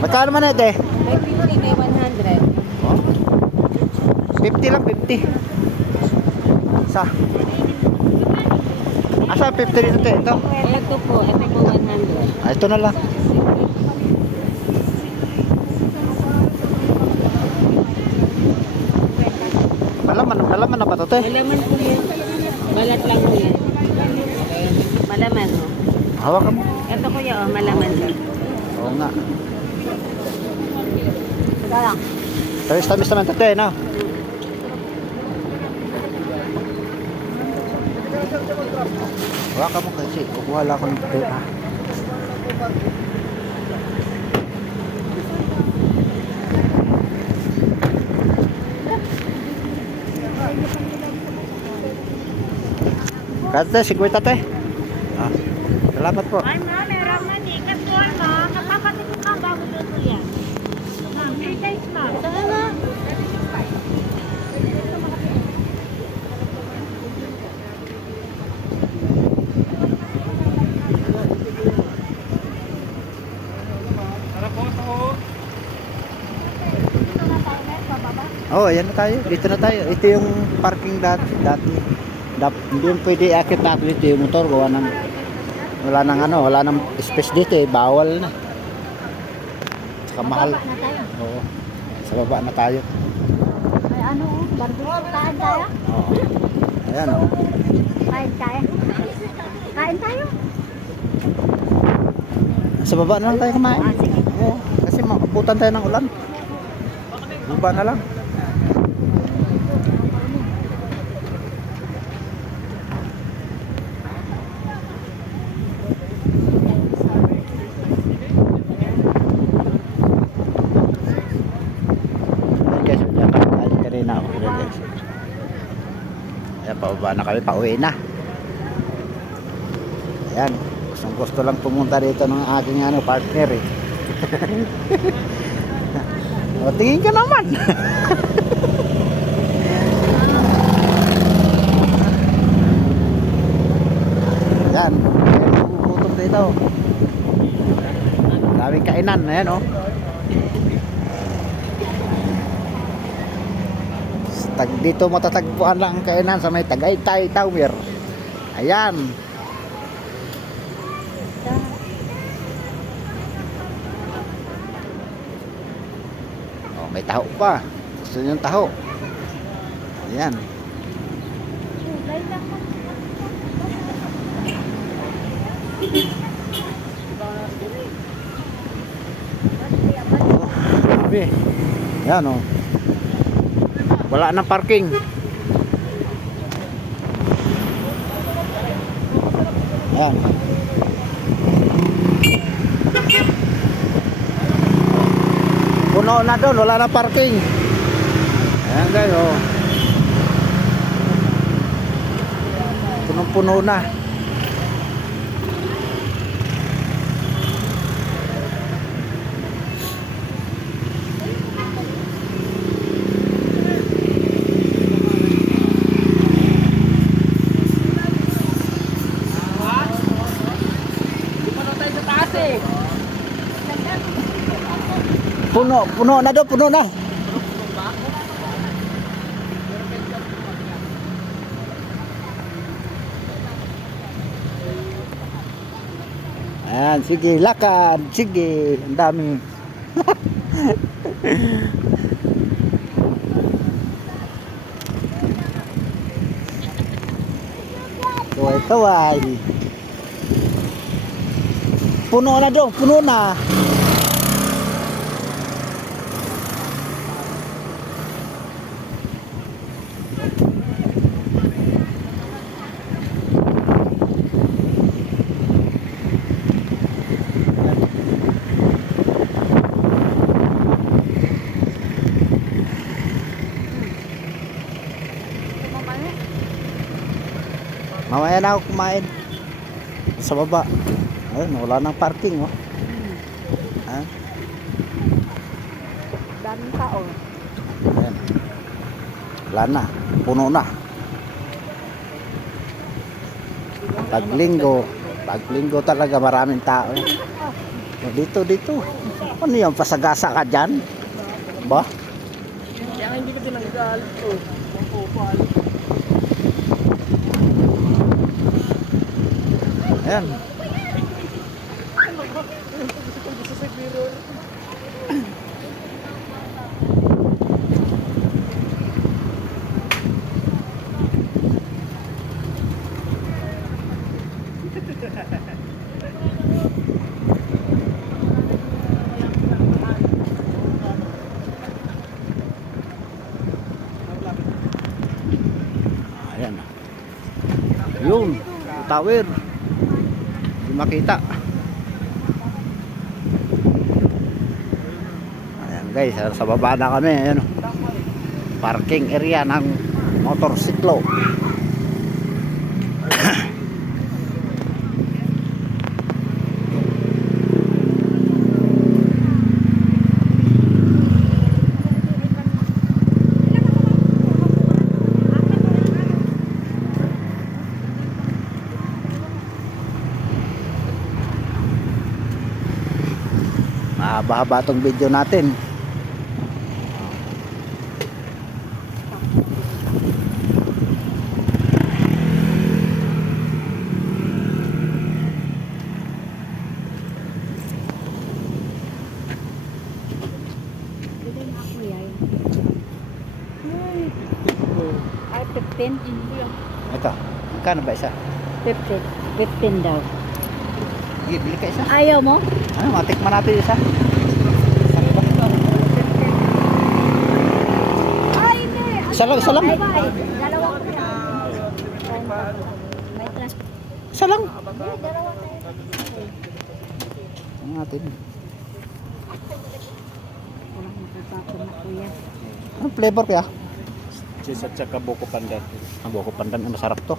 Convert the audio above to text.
Magkano man ito eh? May 50, may 100. Oh. 50 lang, 50. Isa. Asa 50 dito te? Ito. Ito po 100. Ah, ito na lang. Malaman na ba ito te? Malaman po yan. Balat lang po yan. Malaman oh. Hawakan mo. Ito kuya oh, malaman lang. Oo nga. Ito lang. Tamis naman ito te, no? Hawakan mo kasi. Kukuha lang ako ng te. Kate, 50 te. Ah, salamat po. Ay, ma, meron man eh. Kasual mo, napapatid ka bago dito yan. Ma'am, 3 days, ma'am. Saan na? Oh, ayan na tayo. Dito na tayo. Ito yung parking dati. Hindi yung pwede akit natin dito yung motor. Wala nang space dito eh. Bawal na. Saka mahal. Oo. Sa baba na tayo. Ay, ano, barbecue. Kain tayo? Oo. Ayan oh. Kain tayo. Kain tayo? Sa baba na lang tayo kumain. Ah, sige. Oo. Kasi makabutan tayo ng ulan. Baba na lang. Guys, nakakain kanina ako guys. Ayan, pababa na kami, pauwi na. Ayan, gusto lang pumunta dito ng aking partner eh. O, tingin ka naman. Ayan, gutom dito. Daming kainan, ayan o. Dito matatagpuan lang ang kainan sa may Tagaytay Tower. Ayan. Oh, may taho pa. Gusto niyo ng taho? Ayan. Oh, grabe. Ayan o. Wala nang parking. Ayan. Puno na doon, wala nang parking. Ayan guys, oh. Punong-puno na. Puno na doon, puno na. Ayan, sige, lakad. Sige, ang dami. Kaway-kaway. Puno na doon, puno na. Mamaya na ako kumain sa baba. Ayun, wala nang parking oh. Ha? Daming tao. Ayan. Wala na, puno na. Pag linggo talaga maraming tao. Oh, dito. Ano yan? Pasagasa ka dyan? Ba? Kaya nga hindi ko tinanggal. Oh, mapupal. Ayan. Ayan. Yun. Tower. Hindi makita. Ayan guys, sa baba na kami. Ayan. Parking area ng motorsiklo. Mahaba-haba tong video natin. Ay, 15. Ito. Magkano ba isa? 15. 15 daw. Sige, bili ka isa. Ayaw mo? Ano, matikman natin isa. Ay, hindi. Isa lang, isa lang. Ay, dalawa ko na. May transport. Isa lang. Dalawa ko. Ano natin? Walang makapapon na kuya. Anong flavor kaya? Cheese at saka buko pandan. Ang buko pandan, masarap to.